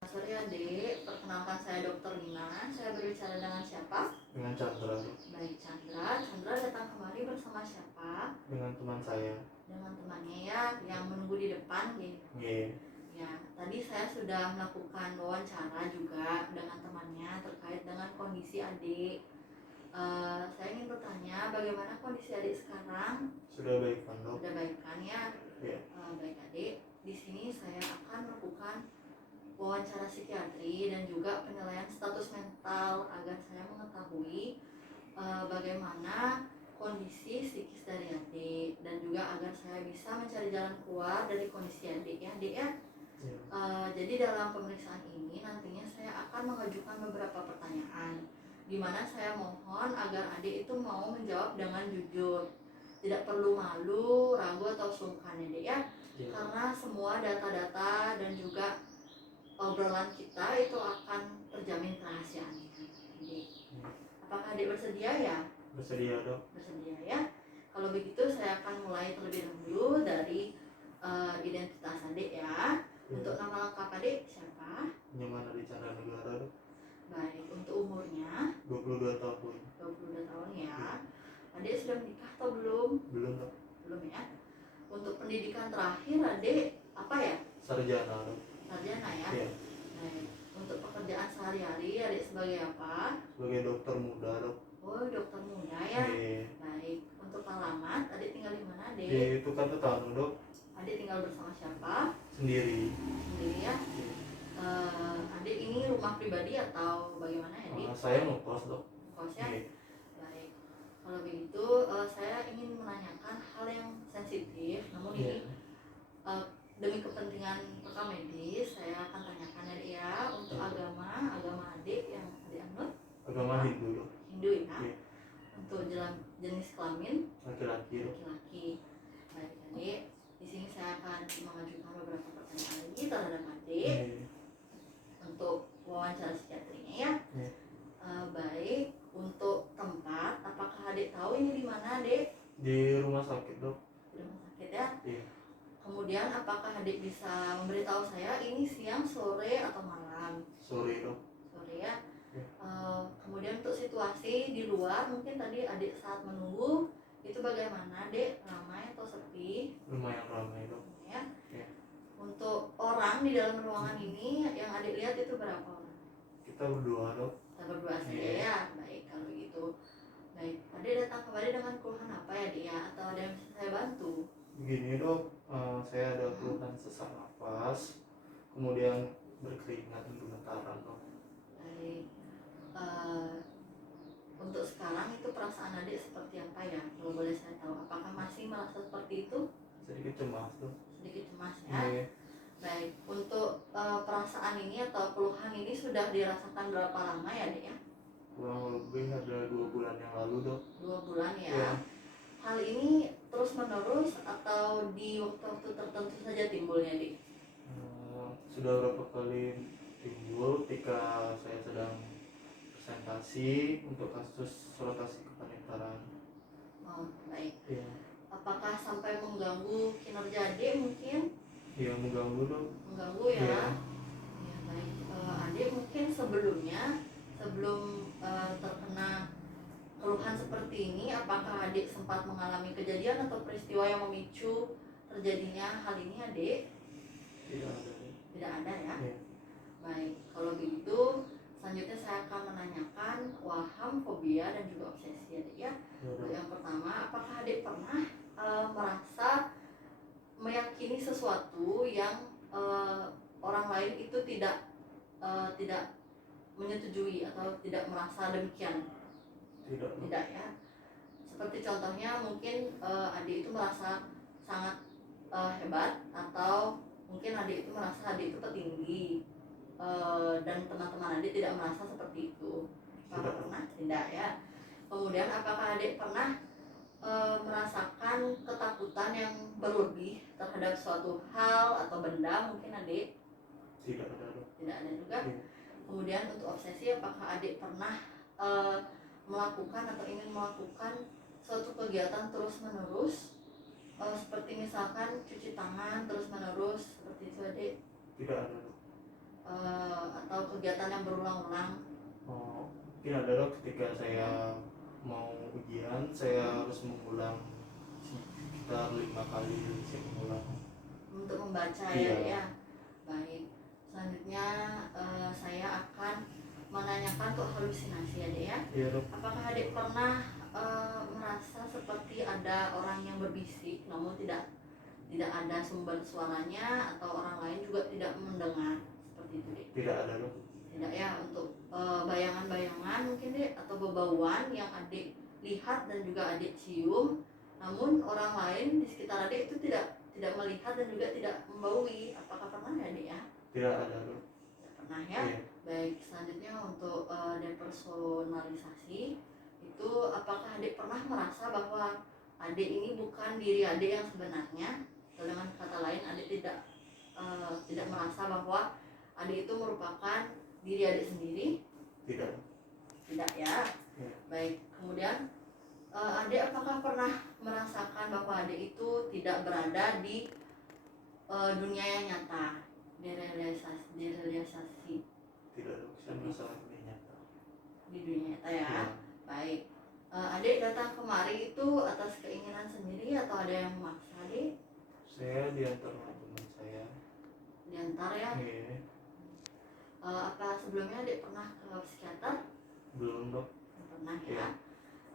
Sore adik, perkenalkan saya Dr. Lina. Saya berbicara dengan siapa? Dengan Chandra. Baik, Chandra. Chandra datang kemari bersama siapa? Dengan teman saya. Dengan temannya ya, yang menunggu di depan gitu. Ya, tadi saya sudah melakukan wawancara juga dengan temannya terkait dengan kondisi adik. Saya ingin bertanya, bagaimana kondisi adik sekarang? Sudah baik kan dok? Sudah baik kan ya? Iya. Baik adik. Di sini saya akan melakukan wawancara psikiatri dan juga penilaian status mental agar saya mengetahui bagaimana kondisi psikis dari adik dan juga agar saya bisa mencari jalan keluar dari kondisi adik ya adik ya. Jadi dalam pemeriksaan ini nantinya saya akan mengajukan beberapa pertanyaan di mana saya mohon agar adik itu mau menjawab dengan jujur, tidak perlu malu, ragu atau sungkan ya adik ya. Karena semua data-data dan juga obrolan kita itu akan terjamin kerahasiaannya. Apakah adik bersedia ya? Bersedia dok. Bersedia ya. Kalau begitu saya akan mulai terlebih dahulu dari identitas adik ya. Untuk nama lengkap adik siapa? Nyaman di Chandra Negara dok. Baik, untuk umurnya 22 tahun. 22 tahun ya. Adik sudah menikah atau belum? Belum dok. Belum ya. Untuk pendidikan terakhir adik apa ya? Sarjana dok. Sarjana ya. Iya. Baik. Untuk pekerjaan sehari-hari adik sebagai apa? Sebagai dokter muda dok. Oh, dokter muda ya. Iya. Baik. Untuk alamat adik tinggal di mana adik? Di Tukar Petani dok. Adik tinggal bersama siapa? Sendiri. Sendiri ya. Adik ini rumah pribadi atau bagaimana ya adik? Saya ngekos dok. Kos ya. Iya. Baik. Kalau begitu saya ingin menanyakan hal yang sensitif, namun ini demi kepentingan rekam medis saya akan tanyakan ya adik ya. Untuk agama adik yang adik anut? Agama Hindu dok. Hindu ya. Iya. Untuk jenis kelamin? Laki-laki dok. Laki-laki. Baik adik, di sini saya akan mengajukan beberapa pertanyaan lagi terhadap adik untuk wawancara psikiatrinya ya. Baik, untuk tempat, apakah adik tahu ini di mana adik? Di rumah sakit dok. Di rumah sakit ya. Iya. Kemudian apakah adik bisa memberitahu saya ini siang, sore atau malam? Sore dok. Sore ya. Iya. Kemudian untuk situasi di luar, mungkin tadi adik saat menunggu itu bagaimana adik? Ramai atau sepi? Lumayan ramai dok. Ya. Iya. Untuk orang di dalam ruangan ini yang adik lihat itu berapa orang? Kita berdua dok. Kita berdua saja Iya. ya. Baik, kalau begitu. Baik, adik datang kembali dengan keluhan apa ya adik ya? Atau ada yang bisa saya bantu? Begini dok, saya ada keluhan sesak nafas, kemudian berkeringat dan gemetaran dok. Baik. Untuk sekarang itu perasaan adik seperti apa ya? Kalau boleh saya tahu, apakah masih merasa seperti itu? Sedikit cemas dok. Sedikit cemas ya. Iya. Baik, untuk perasaan ini atau keluhan ini sudah dirasakan berapa lama ya adik ya? Kurang lebih ada 2 bulan yang lalu dok. 2 bulan ya. Iya. Hal ini terus menerus atau di waktu-waktu tertentu saja timbulnya adik? Sudah beberapa kali timbul ketika saya sedang presentasi untuk kasus rotasi kepanitaran. Oh, baik. Iya. Apakah sampai mengganggu kinerja adik mungkin? Iya, mengganggu dok. Mengganggu ya? Iya. Ya, baik. Adik mungkin sebelum terkena keluhan seperti ini, apakah adik sempat mengalami kejadian atau peristiwa yang memicu terjadinya hal ini adik? Tidak ada. Tidak ada ya? Iya. Baik, kalau begitu selanjutnya saya akan menanyakan waham, fobia, dan juga obsesi adik ya. Yang pertama, apakah adik pernah merasa meyakini sesuatu yang orang lain itu tidak menyetujui atau tidak merasa demikian? Tidak ya. Seperti contohnya mungkin adik itu merasa sangat hebat, atau mungkin adik itu merasa adik itu petinggi dan teman-teman adik tidak merasa seperti itu. Apakah pernah? Tidak ya. Kemudian apakah adik pernah merasakan ketakutan yang berlebih terhadap suatu hal atau benda mungkin adik? Tidak ada dok. Tidak ada juga. Iya. Kemudian untuk obsesi, apakah adik pernah melakukan atau ingin melakukan suatu kegiatan terus menerus seperti misalkan cuci tangan terus menerus seperti itu adik? Tidak ada dok. atau kegiatan yang berulang-ulang? Oh, mungkin ada dok, ketika saya mau ujian saya harus mengulang sekitar 5 kali saya mengulang. Untuk membaca Iya. ya. Baik. Selanjutnya saya akan menanyakan untuk halusinasi ya dek ya. Iya dok. Apakah adik pernah merasa seperti ada orang yang berbisik namun tidak ada sumber suaranya atau orang lain juga tidak mendengar seperti itu dek? Tidak ada dok. Tidak ya. Untuk bayangan-bayangan mungkin dek atau bebauan yang adik lihat dan juga adik cium namun orang lain di sekitar adik itu tidak melihat dan juga tidak membaui, apakah pernah ya dek ya? Tidak ada dok. Tidak pernah ya. Iya. Baik, selanjutnya untuk depersonalisasi itu, apakah adik pernah merasa bahwa adik ini bukan diri adik yang sebenarnya, atau dengan kata lain adik tidak merasa bahwa adik itu merupakan diri adik sendiri? Tidak. Tidak ya. Iya. Baik, kemudian adik apakah pernah merasakan bahwa adik itu tidak berada di dunia yang nyata, direalisasi Tidak dok, saya merasa ini nyata. di dunia nyata ya. Iya. Baik. Adik datang kemari itu atas keinginan sendiri atau ada yang memaksa adik? Saya diantar oleh teman saya. Diantar ya. Iya. Apa sebelumnya adik pernah ke psikiater? Belum dok. Pernah ya. Iya.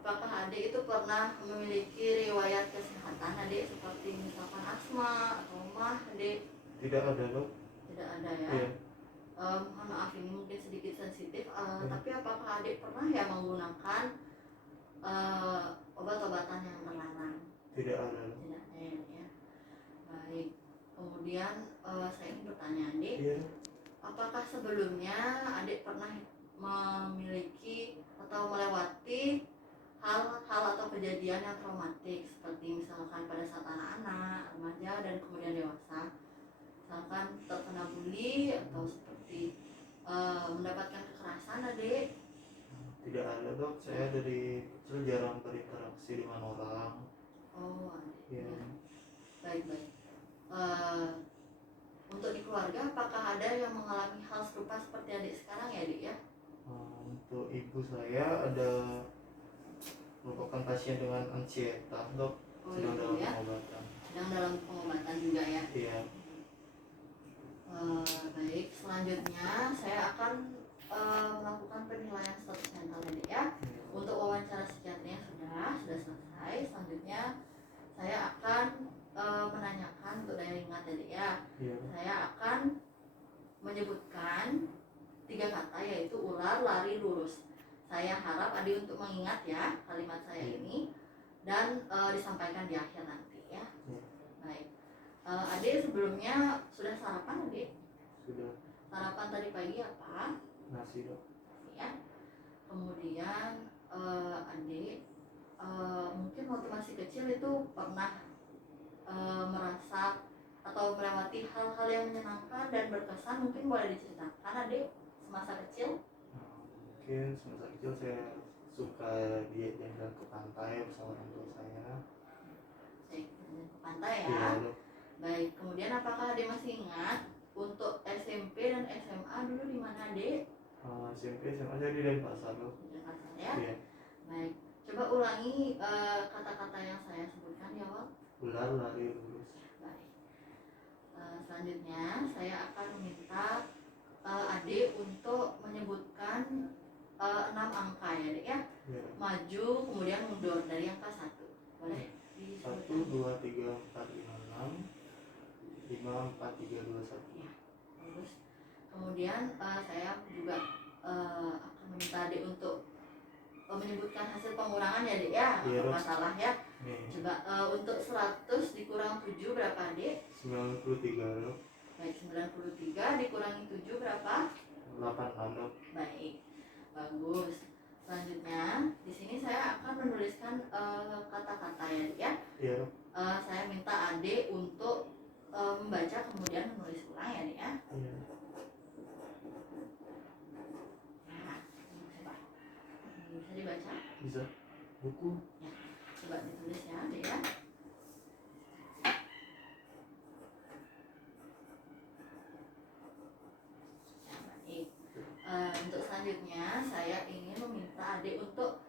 Apakah adik itu pernah memiliki riwayat kesehatan adik seperti misalkan asma atau mah adik? Tidak ada dok. Tidak ada ya. Iya. Mohon maaf ini mungkin sedikit sensitif, tapi apakah adik pernah ya menggunakan obat-obatan yang terlarang? Tidak ada dok. Tidak ada ya. Baik. Kemudian saya ingin bertanya adik, Iya. apakah sebelumnya adik pernah memiliki atau melewati hal-hal atau kejadian yang traumatik seperti misalkan pada saat anak-anak, remaja dan kemudian dewasa, misalkan terkena bully atau seperti mendapatkan kekerasan adik? Tidak ada dok, saya dari kecil jarang berinteraksi dengan orang. Oh adik. Iya. Ya. Baik. Untuk di keluarga apakah ada yang mengalami hal serupa seperti adik sekarang ya adik ya? Untuk ibu saya ada merupakan pasien dengan ansietas dok, Oh sedang dalam iya ya. pengobatan. Sedang dalam pengobatan juga ya. Iya. Baik, selanjutnya saya akan melakukan penilaian status mental adik ya. Iya. Untuk wawancara psikiatrinya sudah selesai. Selanjutnya saya akan menanyakan untuk daya ingat adik ya. Iya. Saya akan menyebutkan 3 kata yaitu ular, lari, lurus. Saya harap adik untuk mengingat ya kalimat saya ini dan disampaikan di akhir nanti ya. Iya. Baik. Adik sebelumnya sudah sarapan adik? Sudah. Sarapan tadi pagi apa? Nasi dok. Ya. Kemudian adik mungkin waktu masih kecil itu pernah merasa atau melewati hal-hal yang menyenangkan dan berkesan, mungkin boleh diceritakan adik semasa kecil? Mungkin semasa kecil saya suka jalan ke pantai bersama orang tua saya. Baik, ke pantai ya. Iya dok. Baik, kemudian apakah adik masih ingat untuk SMP dan SMA dulu di mana adik? SMP SMA saya di Denpasar dok. Di Jakarta ya. Iya. Baik, coba ulangi kata-kata yang saya sebutkan di awal. Ular, lari, lurus. Baik. Selanjutnya saya akan meminta adik untuk menyebutkan 6 angka ya adik ya. Iya. Maju kemudian mundur dari angka 1. Boleh 1, disebutkan? 2, 3, 4, 5, 6, 5, 4, 3, 2, 1. Ya, bagus. Kemudian saya juga akan meminta adik untuk menyebutkan hasil pengurangan ya adik ya. Iya, Apa salah ya? Nih, Coba untuk 100 dikurang 7 berapa adik? 93 dok. Baik, 93 dikurangi 7 berapa? 86 dok. Baik, bagus. Selanjutnya di sini saya akan menuliskan kata-kata ya adik ya. Iya dok. Saya minta adik untuk membaca kemudian menulis ulang ya adik ya. Iya. Nah, coba bisa dibaca? Bisa. Buku. Ya, coba ditulis ya adik ya. selanjutnya saya ingin meminta adik untuk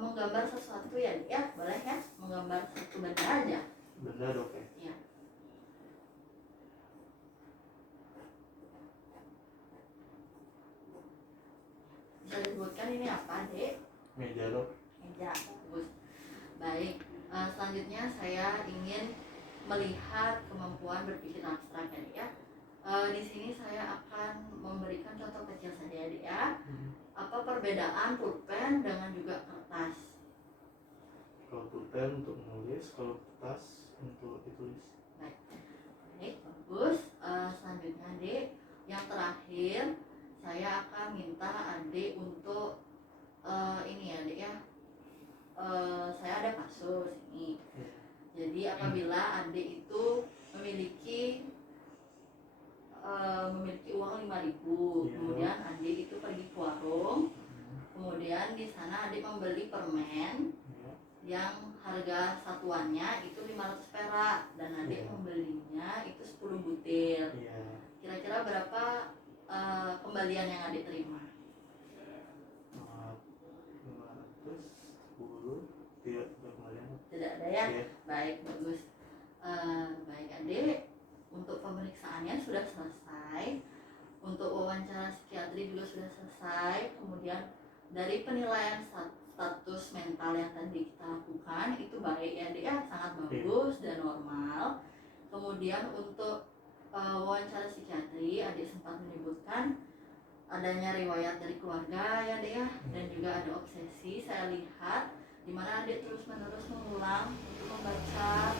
menggambar sesuatu ya, Dik, ya boleh ya, menggambar satu benda aja. Benda dok ya. Ya. Bisa disebutkan ini apa, Dek? Meja dok. Meja, bagus. Baik, selanjutnya saya ingin melihat kemampuan berpikir abstrak ya, Dek, ya. Di sini saya akan memberikan contoh kecil saja ya, Dek, ya. Apa perbedaan pulpen dengan juga kertas? Kalau pulpen untuk menulis, kalau kertas untuk ditulis. Baik, bagus. Selanjutnya adik, yang terakhir saya akan minta adik untuk ini ya, Adik ya. Saya ada kasus ini. Jadi apabila adik itu memiliki uang 5.000, kemudian adik itu pergi ke warung, kemudian di sana adik membeli permen yang harga satuannya itu 500 perak dan adik membelinya itu 10 butir. Kira-kira berapa kembalian yang adik terima? 510. Tidak ada kembalian. Tidak ada ya? Baik, bagus. Baik adik, untuk pemeriksaannya sudah selesai, untuk wawancara psikiatri juga sudah selesai, kemudian dari penilaian status mental yang tadi kita lakukan itu baik ya, Dek ya, sangat bagus dan normal. Kemudian untuk wawancara psikiatri, adik sempat menyebutkan adanya riwayat dari keluarga ya, Dek ya, dan juga ada obsesi. Saya lihat di mana adik terus-menerus mengulang untuk membaca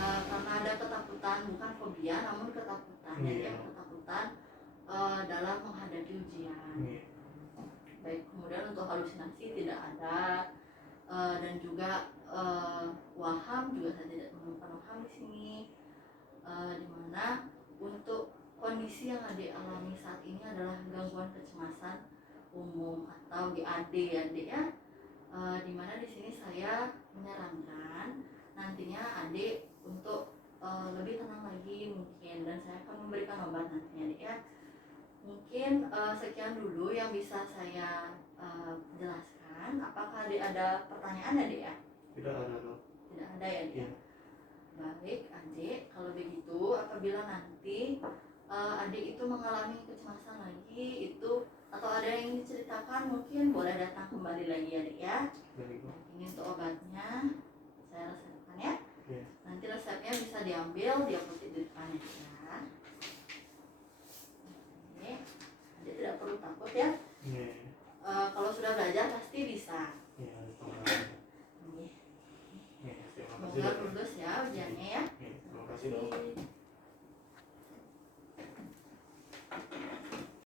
karena ada ketakutan, bukan fobia namun ketakutan, ya, ketakutan dalam menghadapi ujian. Baik, kemudian untuk halusinasi tidak ada, dan juga waham juga saya tidak menemukan waham di sini. Dimana untuk kondisi yang adik alami saat ini adalah gangguan kecemasan umum atau GAD ya, Adik ya. Dimana di sini saya menyarankan nantinya adik untuk lebih tenang lagi mungkin, dan saya akan memberikan obat nantinya, Adik ya. Mungkin sekian dulu yang bisa saya jelaskan. Apakah adik ada pertanyaan, Adik ya? Tidak ada dok. Tidak ada ya, Adik? Ya. Baik adik, kalau begitu apabila nanti adik itu mengalami kecemasan lagi itu atau ada yang ingin diceritakan, mungkin boleh datang kembali lagi, Adik ya. Baik. Ini untuk obatnya saya resepkan ya. Ya. Nanti resepnya bisa diambil di apotek di depan ya. Oke, adik tidak perlu takut ya. Kalau sudah belajar pasti bisa. Ya, terima kasih. Semoga lulus ya ujiannya ya. Terima kasih dok.